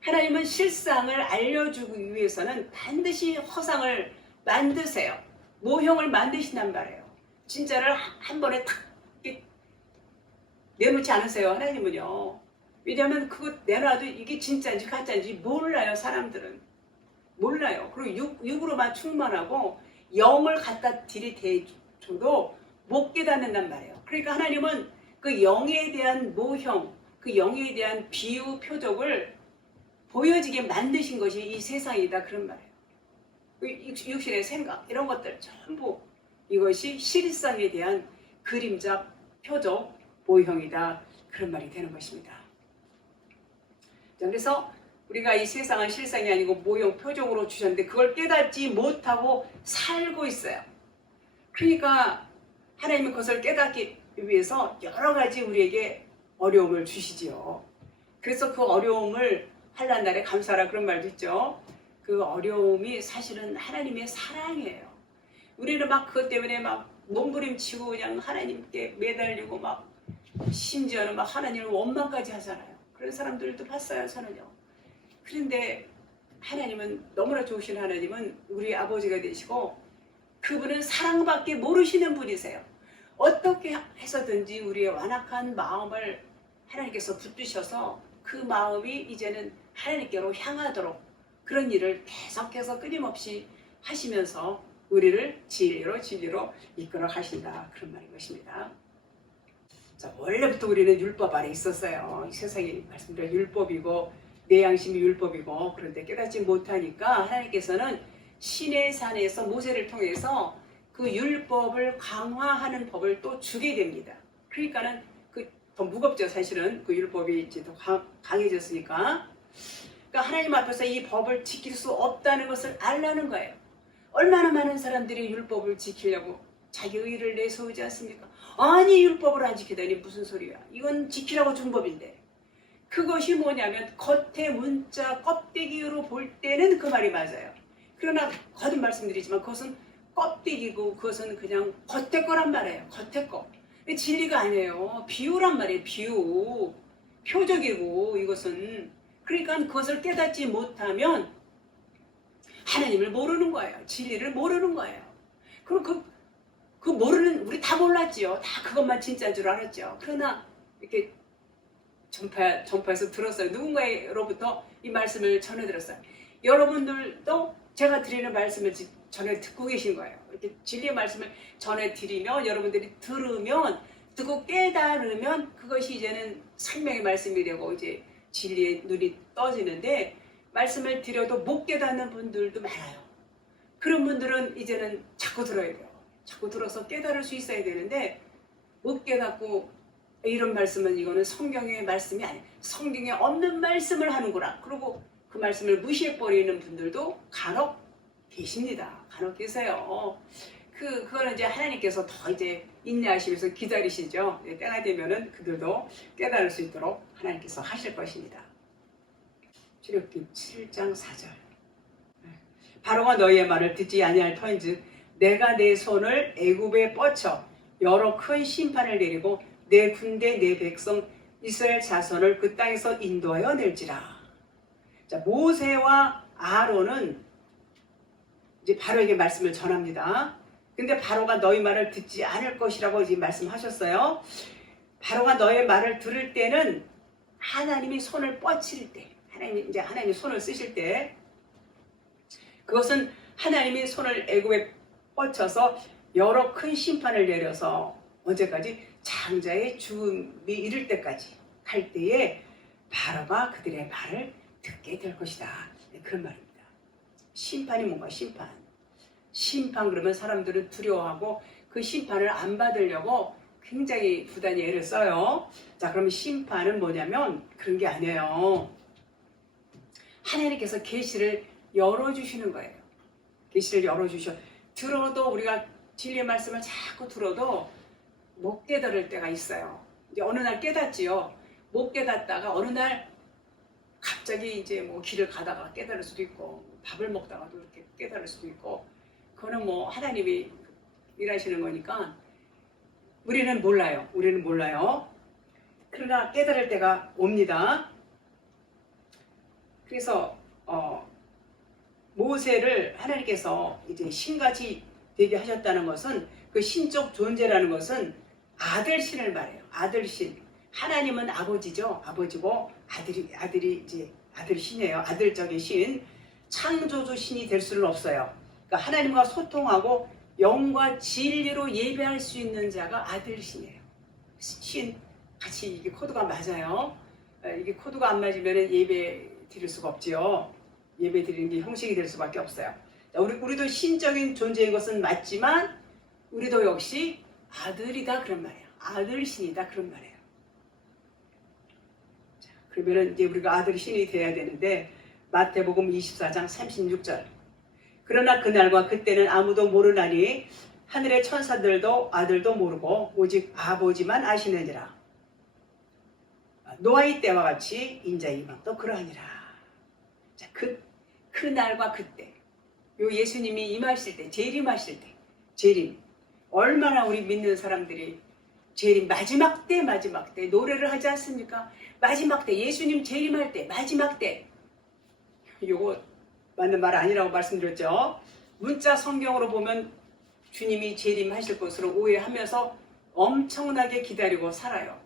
하나님은 실상을 알려주기 위해서는 반드시 허상을 만드세요. 모형을 만드신단 말이에요. 진짜를 한 번에 탁 내놓지 않으세요. 하나님은요. 왜냐하면 그거 내놔도 이게 진짜인지 가짜인지 몰라요. 사람들은. 몰라요. 그리고 육으로만 충만하고 영을 갖다 들이대줘도 못 깨닫는단 말이에요. 그러니까 하나님은 그 영에 대한 모형, 그 영에 대한 비유, 표적을 보여지게 만드신 것이 이 세상이다 그런 말이에요. 육신의 생각 이런 것들 전부 이것이 실상에 대한 그림자, 표적, 모형이다 그런 말이 되는 것입니다. 자, 그래서 우리가 이 세상은 실상이 아니고 모형, 표적으로 주셨는데 그걸 깨닫지 못하고 살고 있어요. 그러니까 하나님은 그것을 깨닫기 위해서 여러 가지 우리에게 어려움을 주시지요. 그래서 그 어려움을 환난 날에 감사하라 그런 말도 있죠. 그 어려움이 사실은 하나님의 사랑이에요. 우리는 막 그것 때문에 막 몸부림치고 그냥 하나님께 매달리고 막 심지어는 막 하나님을 원망까지 하잖아요. 그런 사람들도 봤어요, 저는요. 그런데 하나님은 너무나 좋으신 하나님은 우리 아버지가 되시고 그분은 사랑밖에 모르시는 분이세요. 어떻게 해서든지 우리의 완악한 마음을 하나님께서 붙드셔서 그 마음이 이제는 하나님께로 향하도록 그런 일을 계속해서 끊임없이 하시면서 우리를 진리로 이끌어 가신다 그런 말인 것입니다. 자, 원래부터 우리는 율법 아래 있었어요. 이 세상에 말씀드린 율법이고 내 양심이 율법이고 그런데 깨닫지 못하니까 하나님께서는 시내산에서 모세를 통해서 그 율법을 강화하는 법을 또 주게 됩니다. 그러니까는 더 무겁죠. 사실은 그 율법이 이제 더 강해졌으니까. 그러니까 하나님 앞에서 이 법을 지킬 수 없다는 것을 알라는 거예요. 얼마나 많은 사람들이 율법을 지키려고 자기 의를 내세우지 않습니까? 아니 율법을 안 지키다니 무슨 소리야. 이건 지키라고 준 법인데. 그것이 뭐냐면 겉의 문자 껍데기로 볼 때는 그 말이 맞아요. 그러나 거듭 말씀드리지만 그것은 껍데기고 그것은 그냥 겉의 거란 말이에요. 겉의 거. 진리가 아니에요. 비유란 말이에요. 비유. 표적이고 이것은. 그러니까 그것을 깨닫지 못하면 하나님을 모르는 거예요. 진리를 모르는 거예요. 그럼 그 모르는 우리 다 몰랐지요. 다 그것만 진짜인 줄 알았죠. 그러나 이렇게 전파해서 들었어요. 누군가로부터 이 말씀을 전해들었어요. 여러분들도 제가 드리는 말씀을 전해 듣고 계신 거예요. 이렇게 진리의 말씀을 전해드리면 여러분들이 들으면 듣고 깨달으면 그것이 이제는 생명의 말씀이 되고 이제 진리의 눈이 떠지는데 말씀을 드려도 못 깨닫는 분들도 많아요. 그런 분들은 이제는 자꾸 들어야 돼요. 자꾸 들어서 깨달을 수 있어야 되는데 못 깨닫고 이런 말씀은 이거는 성경의 말씀이 아니에요. 성경에 없는 말씀을 하는구나. 그리고 그 말씀을 무시해버리는 분들도 간혹 계십니다. 간혹 계세요. 그거는 이제 하나님께서 더 이제 인내하시면서 기다리시죠. 때가 되면은 그들도 깨달을 수 있도록 하나님께서 하실 것입니다. 출애굽기 7장 4절. 바로가 너희의 말을 듣지 아니할 터인즉 내가 내 손을 애굽에 뻗쳐 여러 큰 심판을 내리고 내 군대 내 백성 이스라엘 자손을 그 땅에서 인도하여 낼지라. 자, 모세와 아론은 이제 바로에게 말씀을 전합니다. 근데 바로가 너희 말을 듣지 않을 것이라고 이제 말씀하셨어요. 바로가 너의 말을 들을 때는 하나님이 손을 뻗칠 때, 하나님이 손을 쓰실 때 그것은 하나님이 손을 애굽에 뻗쳐서 여러 큰 심판을 내려서 언제까지 장자의 죽음이 이를 때까지 갈 때에 바로가 그들의 말을 듣게 될 것이다. 그런 말입니다. 심판이 뭔가 심판 그러면 사람들은 두려워하고 그 심판을 안 받으려고 굉장히 부단히 애를 써요. 자, 그러면 심판은 뭐냐면 그런 게 아니에요. 하나님께서 계시를 열어주시는 거예요. 계시를 열어주셔. 들어도 우리가 진리의 말씀을 자꾸 들어도 못 깨달을 때가 있어요. 이제 어느 날 깨닫지요. 못 깨닫다가 어느 날 갑자기 이제 뭐 길을 가다가 깨달을 수도 있고 밥을 먹다가도 이렇게 깨달을 수도 있고 그거는 뭐 하나님이 일하시는 거니까 우리는 몰라요. 그러나 깨달을 때가 옵니다. 그래서 모세를 하나님께서 이제 신같이 되게 하셨다는 것은 그 신적 존재라는 것은 아들신을 말해요. 아들신. 하나님은 아버지죠. 아버지고 아들이 이제 아들신이에요. 아들적인 신. 창조주 신이 될 수는 없어요. 그러니까 하나님과 소통하고 영과 진리로 예배할 수 있는 자가 아들신이에요. 신 같이 이게 코드가 맞아요. 이게 코드가 안 맞으면 예배 드릴 수가 없지요. 예배 드리는 게 형식이 될 수밖에 없어요. 우리도 신적인 존재인 것은 맞지만 우리도 역시 아들이다 그런 말이에요. 아들신이다 그런 말이에요. 자, 그러면 이제 우리가 아들신이 돼야 되는데 마태복음 24장 36절. 그러나 그날과 그때는 아무도 모르나니 하늘의 천사들도 아들도 모르고 오직 아버지만 아시느니라. 노아의 때와 같이 인자의 임함도 그러하니라. 자, 그 날과 그때 요 예수님이 임하실 때 재림하실 때 재림 얼마나 우리 믿는 사람들이 재림 마지막 때 노래를 하지 않습니까? 마지막 때 예수님 재림할 때 마지막 때 요거 맞는 말 아니라고 말씀드렸죠. 문자 성경으로 보면 주님이 재림하실 것으로 오해하면서 엄청나게 기다리고 살아요.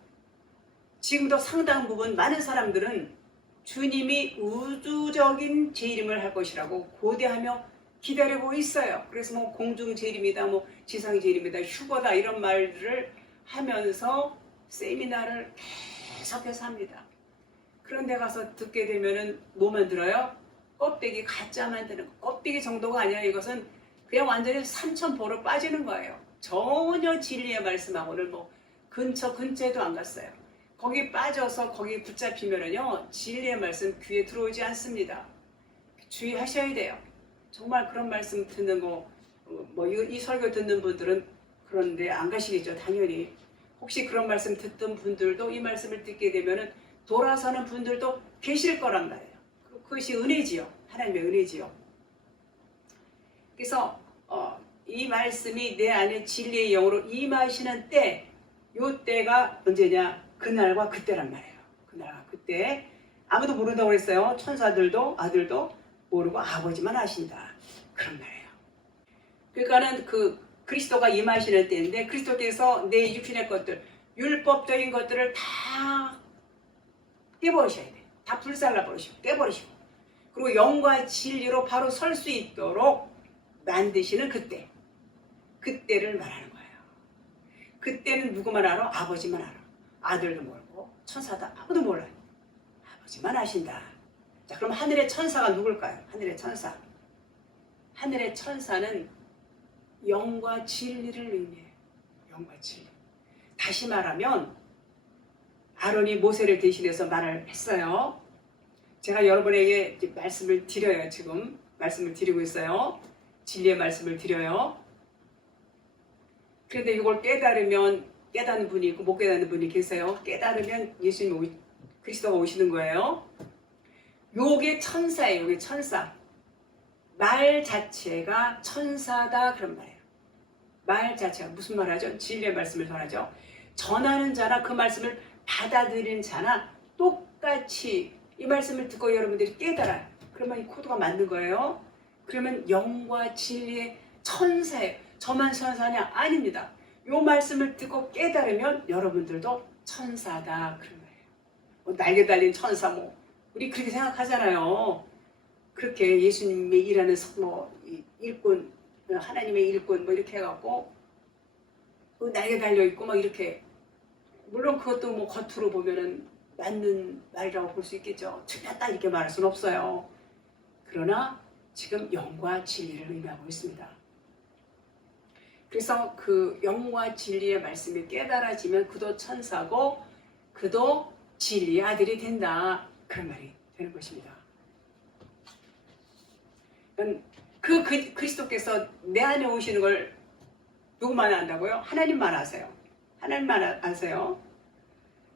지금도 상당 부분 많은 사람들은 주님이 우주적인 재림을 할 것이라고 고대하며 기다리고 있어요. 그래서 뭐 공중 재림이다, 뭐 지상 재림이다, 휴거다 이런 말들을 하면서 세미나를 계속해서 합니다. 그런데 가서 듣게 되면은 뭐만 들어요? 껍데기 가짜 만드는 거. 껍데기 정도가 아니라 이것은 그냥 완전히 삼천포로 빠지는 거예요. 전혀 진리의 말씀하고는 뭐 근처에도 안 갔어요. 거기 빠져서 거기 붙잡히면은요 진리의 말씀 귀에 들어오지 않습니다. 주의하셔야 돼요. 정말 그런 말씀 듣는 거 뭐 이 설교 듣는 분들은 그런데 안 가시겠죠. 당연히 혹시 그런 말씀 듣던 분들도 이 말씀을 듣게 되면은 돌아서는 분들도 계실 거란 말이에요. 그것이 은혜지요. 하나님의 은혜지요. 그래서 이 말씀이 내 안에 진리의 영으로 임하시는 때, 요 때가 언제냐? 그날과 그때란 말이에요. 그날과 그때. 아무도 모른다고 그랬어요. 천사들도 아들도 모르고 아버지만 아신다. 그런 말이에요. 그러니까는 그 그리스도가 임하시는 때인데 그리스도께서 내 육신의 것들, 율법적인 것들을 다 깨버리셔야 돼요. 다 불살라 버리시고 깨버리시고 그리고 영과 진리로 바로 설 수 있도록 만드시는 그때를 말하는 거예요. 그때는 누구만 알아? 아버지만 알아. 아들도 모르고 천사도 아무도 몰라요. 아버지만 아신다. 자, 그럼 하늘의 천사가 누굴까요? 하늘의 천사. 하늘의 천사는 영과 진리를 의미해요. 영과 진리. 다시 말하면 아론이 모세를 대신해서 말을 했어요. 제가 여러분에게 말씀을 드려요. 지금 말씀을 드리고 있어요. 진리의 말씀을 드려요. 그런데 이걸 깨달으면 깨닫는 분이 있고 못 깨닫는 분이 계세요. 깨달으면 예수님 그리스도가 오시는 거예요. 요게 천사예요. 요게 천사. 말 자체가 천사다 그런 말이에요. 말 자체가 무슨 말하죠? 진리의 말씀을 전하죠. 전하는 자나 그 말씀을 받아들이는 자나 똑같이 이 말씀을 듣고 여러분들이 깨달아요. 그러면 이 코드가 맞는 거예요. 그러면 영과 진리의 천사예요. 저만 천사냐? 아닙니다. 이 말씀을 듣고 깨달으면 여러분들도 천사다 그런 거예요. 날개 달린 천사 우리 그렇게 생각하잖아요. 그렇게 예수님이 일하는 일꾼, 하나님의 일꾼 뭐 이렇게 해갖고 날개 달려있고 막 이렇게, 물론 그것도 뭐 겉으로 보면은 맞는 말이라고 볼 수 있겠죠. 틀렸다 이렇게 말할 수는 없어요. 그러나 지금 영과 진리를 의미하고 있습니다. 그래서 그 영과 진리의 말씀이 깨달아지면 그도 천사고 그도 진리의 아들이 된다, 그런 말이 되는 것입니다. 그 그리스도께서 내 안에 오시는 걸 누구만 안다고요? 하나님만 아세요. 하나님만 아세요.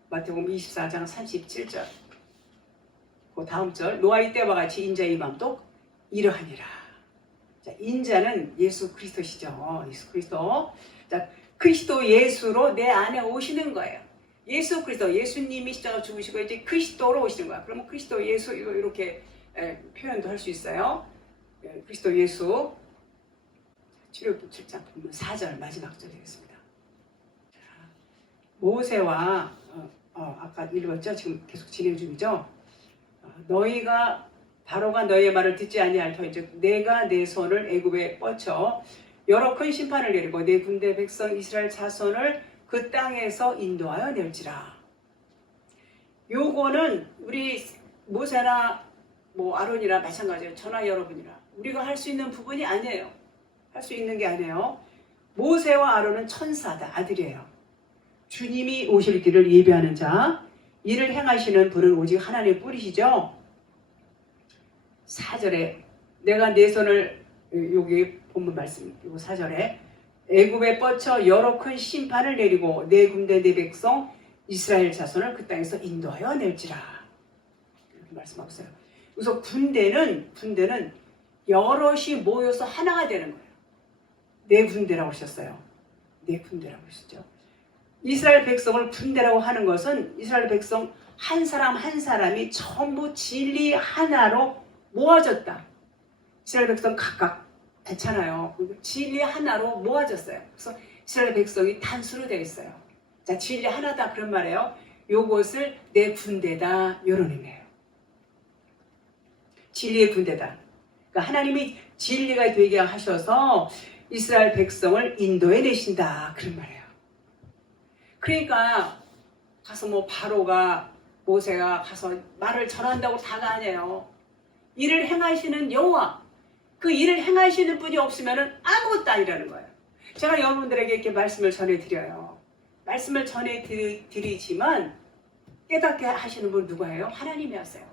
마태복음 24장 37절. 그 다음 절, 노아의 때와 같이 인자의 맘도 이러하니라. 자, 인자는 예수 그리스도시죠. 예수 그리스도. 자, 그리스도 예수로 내 안에 오시는 거예요. 예수 그리스도, 예수님이 십자가 죽으시고 이제 그리스도로 오시는 거야. 그러면 그리스도 예수 이렇게 표현도 할 수 있어요. 그리스도 예수. 출애굽기 7장 4절 마지막 절 되겠습니다. 자, 모세와 아까 읽었죠? 지금 계속 진행 중이죠? 너희가 바로가 너희의 말을 듣지 아니할 터인즉 내가 내 손을 애굽에 뻗쳐 여러 큰 심판을 내리고 내 군대 백성 이스라엘 자손을 그 땅에서 인도하여 낼지라. 요거는 우리 모세나 뭐 아론이나 마찬가지예요. 저나 여러분이나 우리가 할 수 있는 부분이 아니에요. 할 수 있는 게 아니에요. 모세와 아론은 천사다, 아들이에요. 주님이 오실 길을 예비하는 자, 이를 행하시는 분은 오직 하나님의 뿌리시죠. 4절에 내가 내 손을, 여기 본문 말씀, 요 4절에 애굽에 뻗쳐 여러 큰 심판을 내리고 내 군대 내 백성 이스라엘 자손을 그 땅에서 인도하여 낼지라, 이렇게 말씀하고 있어요. 그래서 군대는 여럿이 모여서 하나가 되는 거예요. 내 군대라고 하셨어요. 내 군대라고 하셨죠. 이스라엘 백성을 군대라고 하는 것은 이스라엘 백성 한 사람 한 사람이 전부 진리 하나로 모아졌다. 이스라엘 백성 각각 많잖아요. 진리 하나로 모아졌어요. 그래서 이스라엘 백성이 단수로 되어 있어요. 자, 진리 하나다 그런 말이에요. 요것을 내 군대다, 이런 의미예요. 진리의 군대다. 그러니까 하나님이 진리가 되게 하셔서 이스라엘 백성을 인도해 내신다, 그런 말이에요. 그러니까 가서 뭐 바로가, 모세가 가서 말을 전한다고 다가 아니에요. 일을 행하시는 여호와, 그 일을 행하시는 분이 없으면 아무것도 아니라는 거예요. 제가 여러분들에게 이렇게 말씀을 전해드려요. 말씀을 전해드리지만 깨닫게 하시는 분 누구예요? 하나님이 하세요.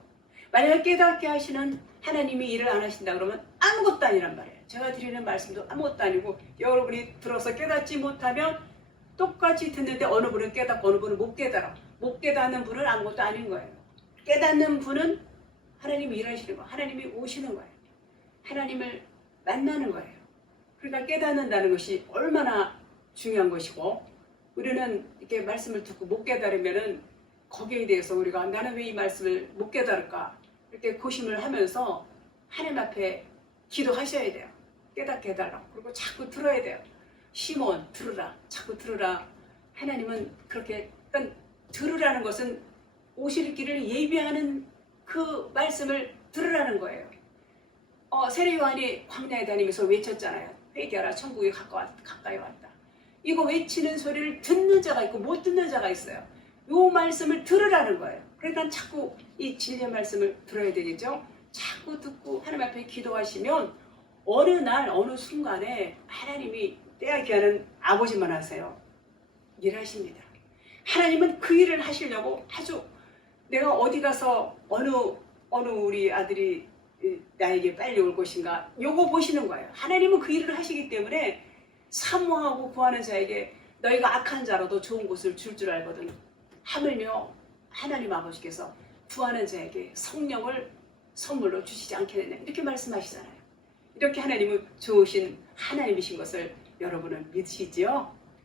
만약에 깨닫게 하시는 하나님이 일을 안 하신다 그러면 아무것도 아니란 말이에요. 제가 드리는 말씀도 아무것도 아니고, 여러분이 들어서 깨닫지 못하면 똑같이 듣는데 어느 분은 깨닫고 어느 분은 못 깨달아. 못 깨닫는 분은 아무것도 아닌 거예요. 깨닫는 분은 하나님이 일하시는 거예요. 하나님이 오시는 거예요. 하나님을 만나는 거예요. 그러니까 깨닫는다는 것이 얼마나 중요한 것이고, 우리는 이렇게 말씀을 듣고 못 깨달으면은 거기에 대해서 우리가 나는 왜 이 말씀을 못 깨달을까 이렇게 고심을 하면서 하나님 앞에 기도하셔야 돼요. 깨닫게 해달라고. 그리고 자꾸 들어야 돼요. 시몬 들으라, 자꾸 들으라. 하나님은 그렇게, 그러니까 들으라는 것은 오실 길을 예비하는 그 말씀을 들으라는 거예요. 세례 요한이 광야에 다니면서 외쳤잖아요. 회개하라, 천국이 가까이 왔다. 이거 외치는 소리를 듣는 자가 있고 못 듣는 자가 있어요. 요 말씀을 들으라는 거예요. 그러니까 자꾸 이 진리의 말씀을 들어야 되겠죠. 자꾸 듣고 하나님 앞에 기도하시면 어느 날 어느 순간에 하나님이 빼앗기 하는 아버지만 하세요. 일하십니다. 하나님은 그 일을 하시려고 아주, 내가 어디 가서 어느 우리 아들이 나에게 빨리 올 것인가, 요거 보시는 거예요. 하나님은 그 일을 하시기 때문에 사모하고 구하는 자에게 너희가 악한 자로도 좋은 곳을 줄 줄 알거든. 하물며 하나님 아버지께서 구하는 자에게 성령을 선물로 주시지 않겠느냐, 이렇게 말씀하시잖아요. 이렇게 하나님은 좋으신 하나님이신 것을 여러분은 믿으시지요?